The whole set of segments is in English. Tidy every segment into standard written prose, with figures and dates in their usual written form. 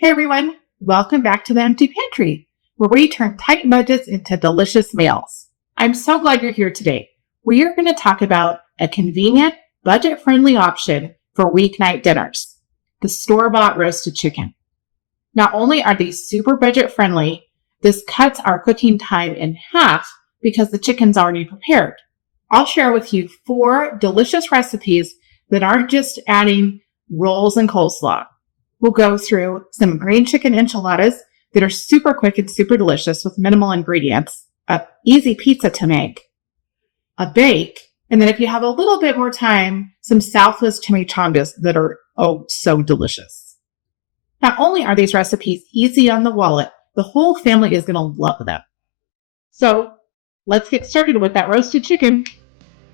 Hey everyone, welcome back to the Empty Pantry, where we turn tight budgets into delicious meals. I'm so glad you're here today. We are going to talk about a convenient, budget friendly option for weeknight dinners, the store bought roasted chicken. Not only are these super budget friendly, this cuts our cooking time in half because the chicken's already prepared. I'll share with you 4 delicious recipes that aren't just adding rolls and coleslaw. We'll go through some green chicken enchiladas that are super quick and super delicious with minimal ingredients, a easy pizza to make, a bake, and then if you have a little bit more time, some Southwest chimichangas that are oh so delicious. Not only are these recipes easy on the wallet, the whole family is going to love them. So let's get started with that roasted chicken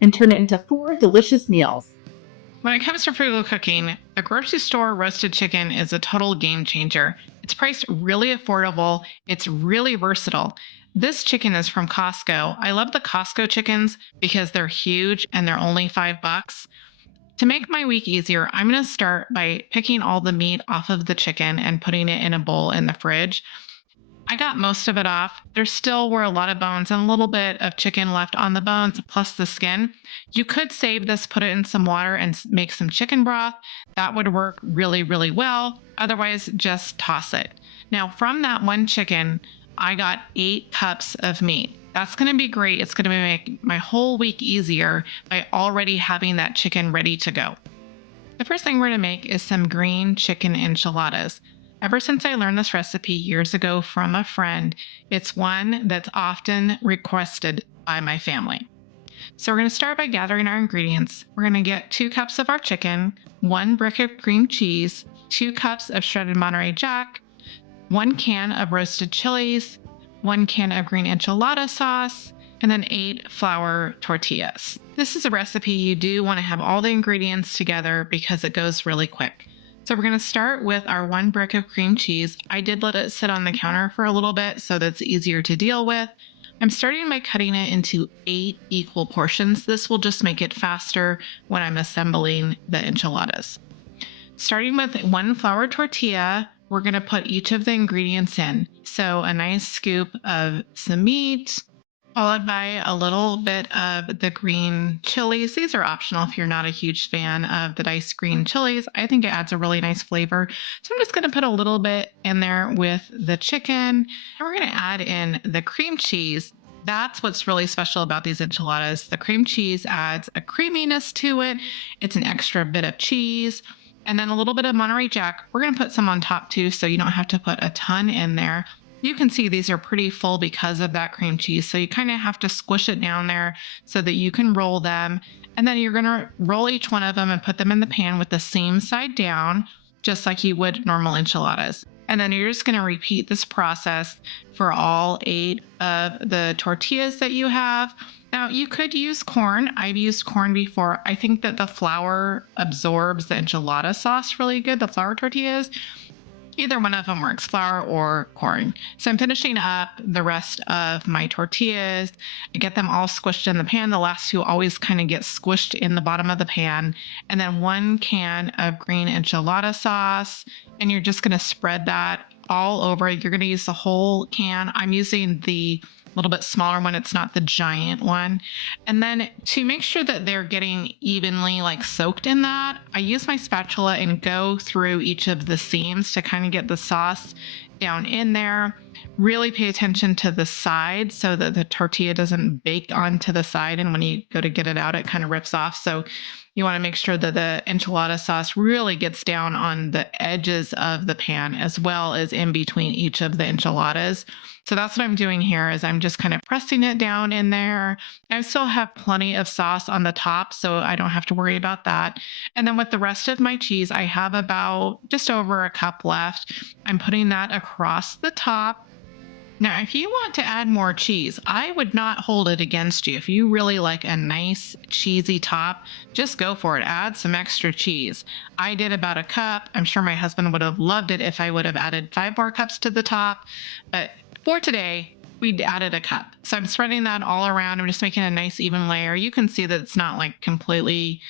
and turn it into 4 delicious meals. When it comes to frugal cooking, the grocery store roasted chicken is a total game changer. It's priced really affordable, it's really versatile. This chicken is from Costco. I love the Costco chickens because they're huge and they're only $5. To make my week easier, I'm going to start by picking all the meat off of the chicken and putting it in a bowl in the fridge. I got most of it off. There still were a lot of bones and a little bit of chicken left on the bones, plus the skin. You could save this, put it in some water, and make some chicken broth. That would work really, really well. Otherwise, just toss it. Now, from that one chicken, I got 8 cups of meat. That's going to be great. It's going to make my whole week easier by already having that chicken ready to go. The first thing we're going to make is some green chicken enchiladas. Ever since I learned this recipe years ago from a friend, it's one that's often requested by my family. So we're going to start by gathering our ingredients. We're going to get 2 cups of our chicken, 1 brick of cream cheese, 2 cups of shredded Monterey Jack, 1 can of roasted chilies, 1 can of green enchilada sauce, and then 8 flour tortillas. This is a recipe you do want to have all the ingredients together because it goes really quick. So we're going to start with our 1 brick of cream cheese. I did let it sit on the counter for a little bit so that's easier to deal with. I'm starting by cutting it into 8 equal portions. This will just make it faster when I'm assembling the enchiladas. Starting with 1 flour tortilla, we're going to put each of the ingredients in. So a nice scoop of some meat, followed by a little bit of the green chilies. These are optional if you're not a huge fan of the diced green chilies. I think it adds a really nice flavor. So I'm just going to put a little bit in there with the chicken. And we're going to add in the cream cheese. That's what's really special about these enchiladas. The cream cheese adds a creaminess to it. It's an extra bit of cheese. And then a little bit of Monterey Jack. We're going to put some on top too, so you don't have to put a ton in there. You can see these are pretty full because of that cream cheese. So you kind of have to squish it down there so that you can roll them. And then you're going to roll each one of them and put them in the pan with the same side down, just like you would normal enchiladas. And then you're just going to repeat this process for all 8 of the tortillas that you have. Now, you could use corn. I've used corn before. I think that the flour absorbs the enchilada sauce really good, the flour tortillas. Either one of them works, flour or corn. So I'm finishing up the rest of my tortillas. I get them all squished in the pan. The last 2 always kind of get squished in the bottom of the pan. And then 1 can of green enchilada sauce. And you're just going to spread that all over. You're going to use the whole can. I'm using the little bit smaller one. It's not the giant one. And then to make sure that they're getting evenly like soaked in that, I use my spatula and go through each of the seams to kind of get the sauce down in there. Really pay attention to the side so that the tortilla doesn't bake onto the side, and when you go to get it out, it kind of rips off. So you want to make sure that the enchilada sauce really gets down on the edges of the pan as well as in between each of the enchiladas. So that's what I'm doing here is I'm just kind of pressing it down in there. I still have plenty of sauce on the top, so I don't have to worry about that. And then with the rest of my cheese, I have about just over a cup left. I'm putting that across the top. Now, if you want to add more cheese, I would not hold it against you. If you really like a nice cheesy top, just go for it. Add some extra cheese. I did about a cup. I'm sure my husband would have loved it if I would have added 5 more cups to the top. But for today, we added a cup. So I'm spreading that all around. I'm just making a nice even layer. You can see that it's not like completely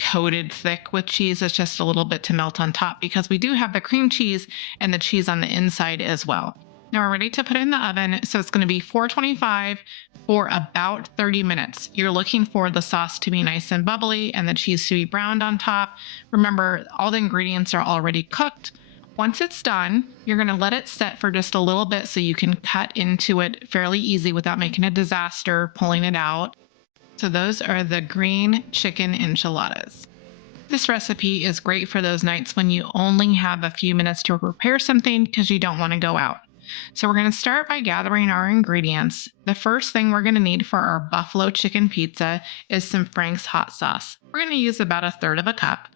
coated thick with cheese. It's just a little bit to melt on top because we do have the cream cheese and the cheese on the inside as well. Now we're ready to put it in the oven. So it's going to be 425 for about 30 minutes. You're looking for the sauce to be nice and bubbly and the cheese to be browned on top. Remember, all the ingredients are already cooked. Once it's done, you're going to let it set for just a little bit so you can cut into it fairly easy without making a disaster pulling it out. So those are the green chicken enchiladas. This recipe is great for those nights when you only have a few minutes to prepare something because you don't want to go out. So we're going to start by gathering our ingredients. The first thing we're going to need for our buffalo chicken pizza is some Frank's hot sauce. We're going to use about a third of a cup,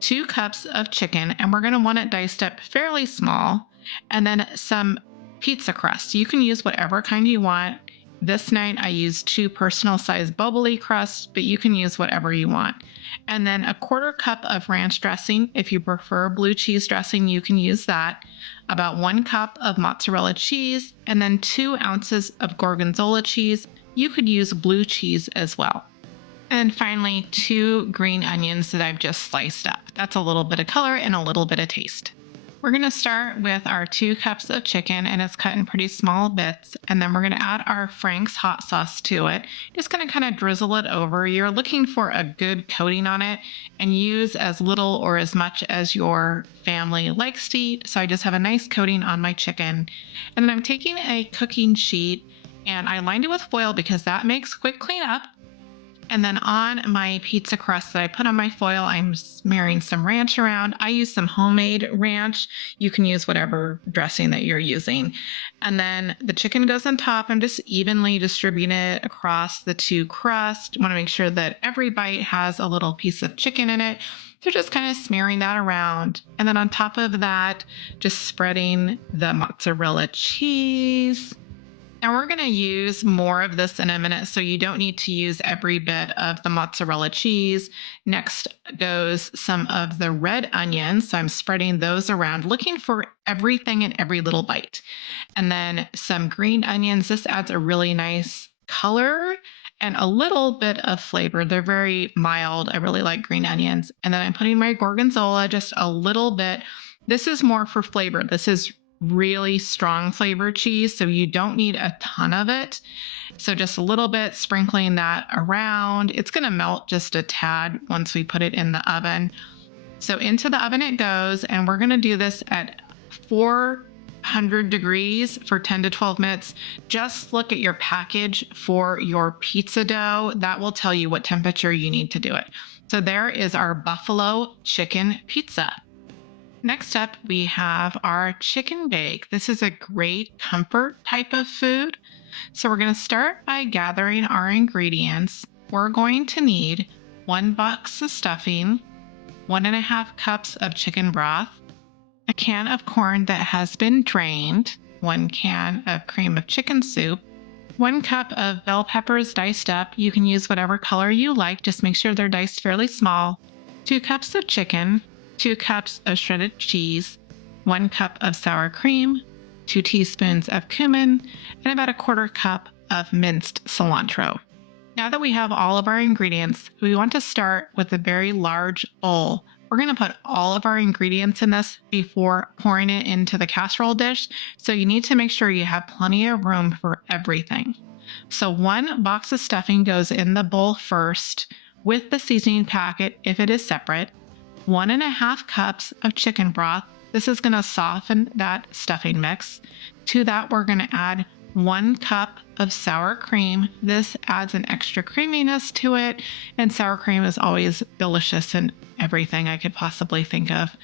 2 cups of chicken, and we're going to want it diced up fairly small, and then some pizza crust. You can use whatever kind you want. This night I used 2 personal size bubbly crusts, but you can use whatever you want. And then a 1/4 cup of ranch dressing. If you prefer blue cheese dressing, you can use that. About 1 cup of mozzarella cheese, and then 2 ounces of gorgonzola cheese. You could use blue cheese as well. And finally, 2 green onions that I've just sliced up. That's a little bit of color and a little bit of taste. We're going to start with our 2 cups of chicken, and it's cut in pretty small bits. And then we're going to add our Frank's hot sauce to it. Just going to kind of drizzle it over. You're looking for a good coating on it and use as little or as much as your family likes to eat. So I just have a nice coating on my chicken. And then I'm taking a cooking sheet and I lined it with foil because that makes quick cleanup. And then on my pizza crust that I put on my foil, I'm smearing some ranch around. I use some homemade ranch. You can use whatever dressing that you're using. And then the chicken goes on top. I'm just evenly distributing it across the 2 crusts. Want to make sure that every bite has a little piece of chicken in it. So just kind of smearing that around. And then on top of that, just spreading the mozzarella cheese. And we're going to use more of this in a minute, so you don't need to use every bit of the mozzarella cheese. Next goes some of the red onions. So I'm spreading those around, looking for everything in every little bite. And then some green onions. This adds a really nice color and a little bit of flavor. They're very mild. I really like green onions. And then I'm putting my gorgonzola, just a little bit. This is more for flavor. This is really strong flavored cheese, so you don't need a ton of it. So just a little bit, sprinkling that around. It's going to melt just a tad once we put it in the oven. So into the oven it goes, and we're going to do this at 400 degrees for 10 to 12 minutes. Just look at your package for your pizza dough. That will tell you what temperature you need to do it. So there is our buffalo chicken pizza. Next up, we have our chicken bake. This is a great comfort type of food. So we're going to start by gathering our ingredients. We're going to need 1 box of stuffing, 1.5 cups of chicken broth, a can of corn that has been drained, 1 can of cream of chicken soup, 1 cup of bell peppers diced up. You can use whatever color you like. Just make sure they're diced fairly small. 2 cups of chicken, 2 cups of shredded cheese, 1 cup of sour cream, 2 teaspoons of cumin, and about a 1/4 cup of minced cilantro. Now that we have all of our ingredients, we want to start with a very large bowl. We're going to put all of our ingredients in this before pouring it into the casserole dish, so you need to make sure you have plenty of room for everything. So 1 box of stuffing goes in the bowl first with the seasoning packet if it is separate. 1.5 cups of chicken broth. This is going to soften that stuffing mix. To that, we're going to add 1 cup of sour cream. This adds an extra creaminess to it, and sour cream is always delicious in everything I could possibly think of.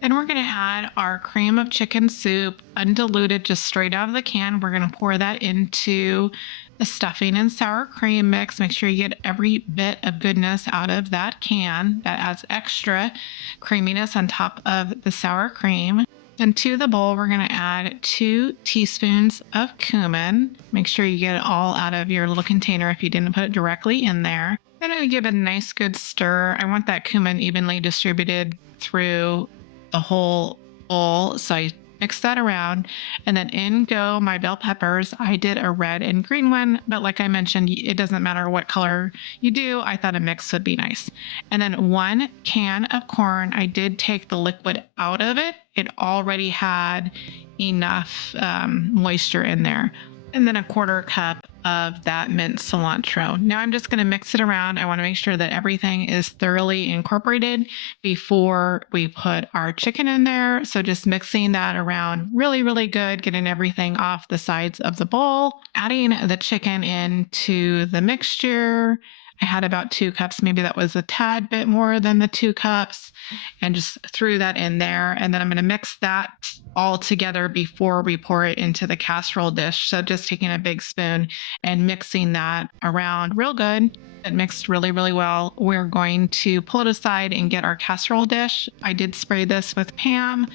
Then we're going to add our cream of chicken soup, undiluted, just straight out of the can. We're going to pour that into the stuffing and sour cream mix. Make sure you get every bit of goodness out of that can. That adds extra creaminess on top of the sour cream. And to the bowl, we're going to add 2 teaspoons of cumin. Make sure you get it all out of your little container if you didn't put it directly in there. Then I give it a nice good stir. I want that cumin evenly distributed through the whole bowl, so I Mix that around, and then in go my bell peppers. I did a red and green one, but like I mentioned, it doesn't matter what color you do. I thought a mix would be nice. And then 1 can of corn. I did take the liquid out of it. It already had enough moisture in there. And then 1/4 cup of that minced cilantro. Now I'm just going to mix it around. I want to make sure that everything is thoroughly incorporated before we put our chicken in there. So just mixing that around really, really good, getting everything off the sides of the bowl, adding the chicken into the mixture. I had about 2 cups. Maybe that was a tad bit more than the 2 cups, and just threw that in there. And then I'm going to mix that all together before we pour it into the casserole dish. So just taking a big spoon and mixing that around real good. It mixed really, really well. We're going to pull it aside and get our casserole dish. I did spray this with Pam,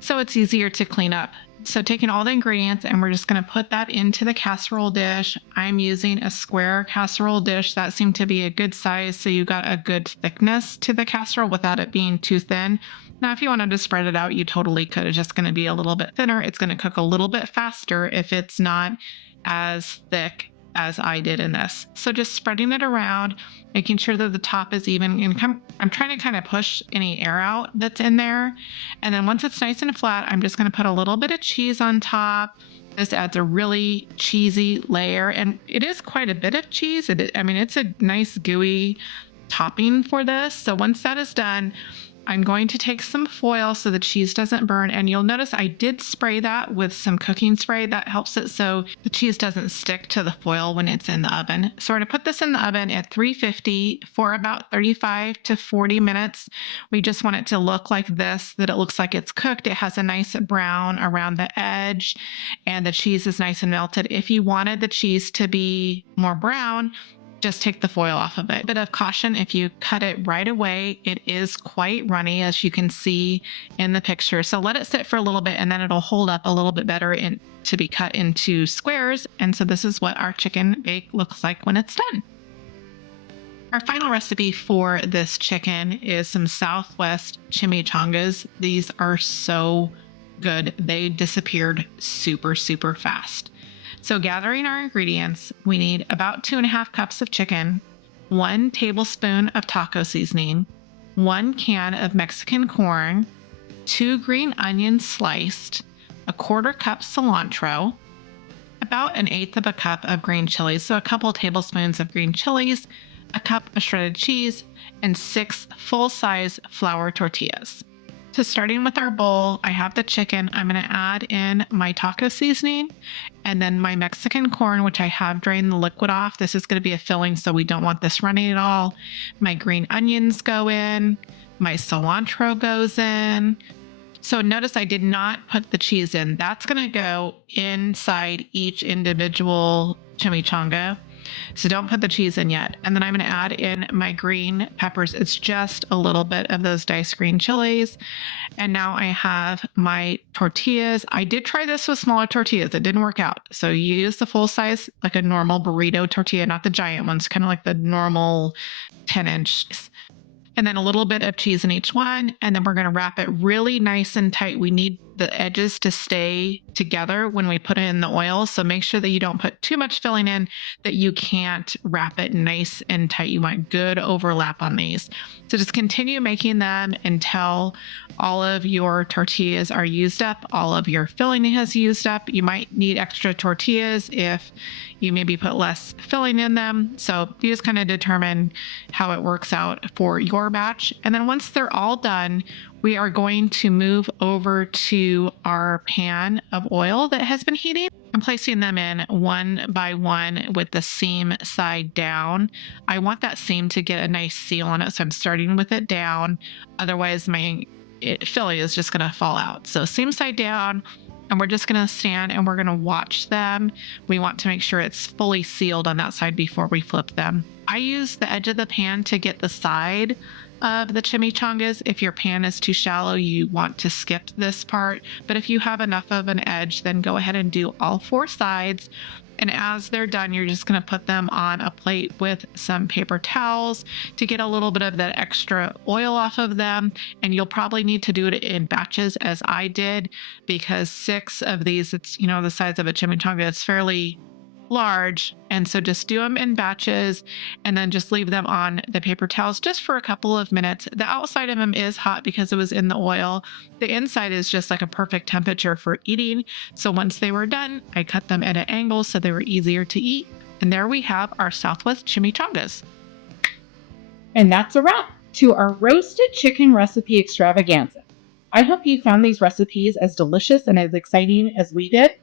so it's easier to clean up. So taking all the ingredients, and we're just going to put that into the casserole dish. I'm using a square casserole dish. That seemed to be a good size, so you got a good thickness to the casserole without it being too thin. Now, if you wanted to spread it out, you totally could. It's just going to be a little bit thinner. It's going to cook a little bit faster if it's not as thick as I did in this. So just spreading it around, making sure that the top is even. And I'm trying to kind of push any air out that's in there. And then once it's nice and flat, I'm just going to put a little bit of cheese on top. This adds a really cheesy layer, and it is quite a bit of cheese. It's a nice gooey topping for this. So once that is done, I'm going to take some foil so the cheese doesn't burn. And you'll notice I did spray that with some cooking spray. That helps it so the cheese doesn't stick to the foil when it's in the oven. So we're going to put this in the oven at 350 for about 35 to 40 minutes. We just want it to look like this, that it looks like it's cooked. It has a nice brown around the edge, and the cheese is nice and melted. If you wanted the cheese to be more brown, just take the foil off of it. A bit of caution, if you cut it right away, it is quite runny, as you can see in the picture. So let it sit for a little bit, and then it'll hold up a little bit better to be cut into squares. And so this is what our chicken bake looks like when it's done. Our final recipe for this chicken is some Southwest chimichangas. These are so good. They disappeared super, super fast. So gathering our ingredients, we need about 2.5 cups of chicken, 1 tablespoon of taco seasoning, 1 can of Mexican corn, 2 green onions sliced, 1/4 cup cilantro, about 1/8 of a cup of green chilies, so a couple tablespoons of green chilies, a cup of shredded cheese, and 6 full-size flour tortillas. So starting with our bowl, I have the chicken. I'm going to add in my taco seasoning and then my Mexican corn, which I have drained the liquid off. This is going to be a filling, so we don't want this runny at all. My green onions go in. My cilantro goes in. So notice I did not put the cheese in. That's going to go inside each individual chimichanga. So don't put the cheese in yet. And then I'm going to add in my green peppers. It's just a little bit of those diced green chilies. And now I have my tortillas. I did try this with smaller tortillas. It didn't work out. So you use the full size, like a normal burrito tortilla, not the giant ones, kind of like the normal 10-inch. And then a little bit of cheese in each one. And then we're going to wrap it really nice and tight. We need the edges to stay together when we put it in the oil. So make sure that you don't put too much filling in, that you can't wrap it nice and tight. You want good overlap on these. So just continue making them until all of your tortillas are used up, all of your filling has used up. You might need extra tortillas if you maybe put less filling in them. So you just kind of determine how it works out for your batch. And then once they're all done, we are going to move over to our pan of oil that has been heating. I'm placing them in one by one with the seam side down. I want that seam to get a nice seal on it, so I'm starting with it down. Otherwise, my filling is just going to fall out. So seam side down, and we're just going to stand and we're going to watch them. We want to make sure it's fully sealed on that side before we flip them. I use the edge of the pan to get the side of the chimichangas. If your pan is too shallow, you want to skip this part. But if you have enough of an edge, then go ahead and do all 4 sides. And as they're done, you're just going to put them on a plate with some paper towels to get a little bit of that extra oil off of them. And you'll probably need to do it in batches, as I did, because 6 of these, it's, the size of a chimichanga, it's fairly large. And so just do them in batches and then just leave them on the paper towels just for a couple of minutes. The outside of them is hot because it was in the oil. The inside is just like a perfect temperature for eating. So once they were done, I cut them at an angle so they were easier to eat. And there we have our Southwest chimichangas. And that's a wrap to our roasted chicken recipe extravaganza. I hope you found these recipes as delicious and as exciting as we did.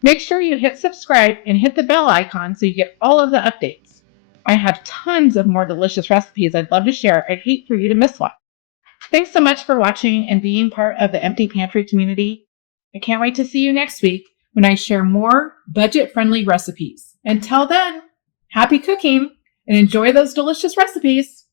Make sure you hit subscribe and hit the bell icon so you get all of the updates. I have tons of more delicious recipes I'd love to share. I'd hate for you to miss one. Thanks so much for watching and being part of the Empty Pantry community. I can't wait to see you next week when I share more budget-friendly recipes. Until then, happy cooking and enjoy those delicious recipes.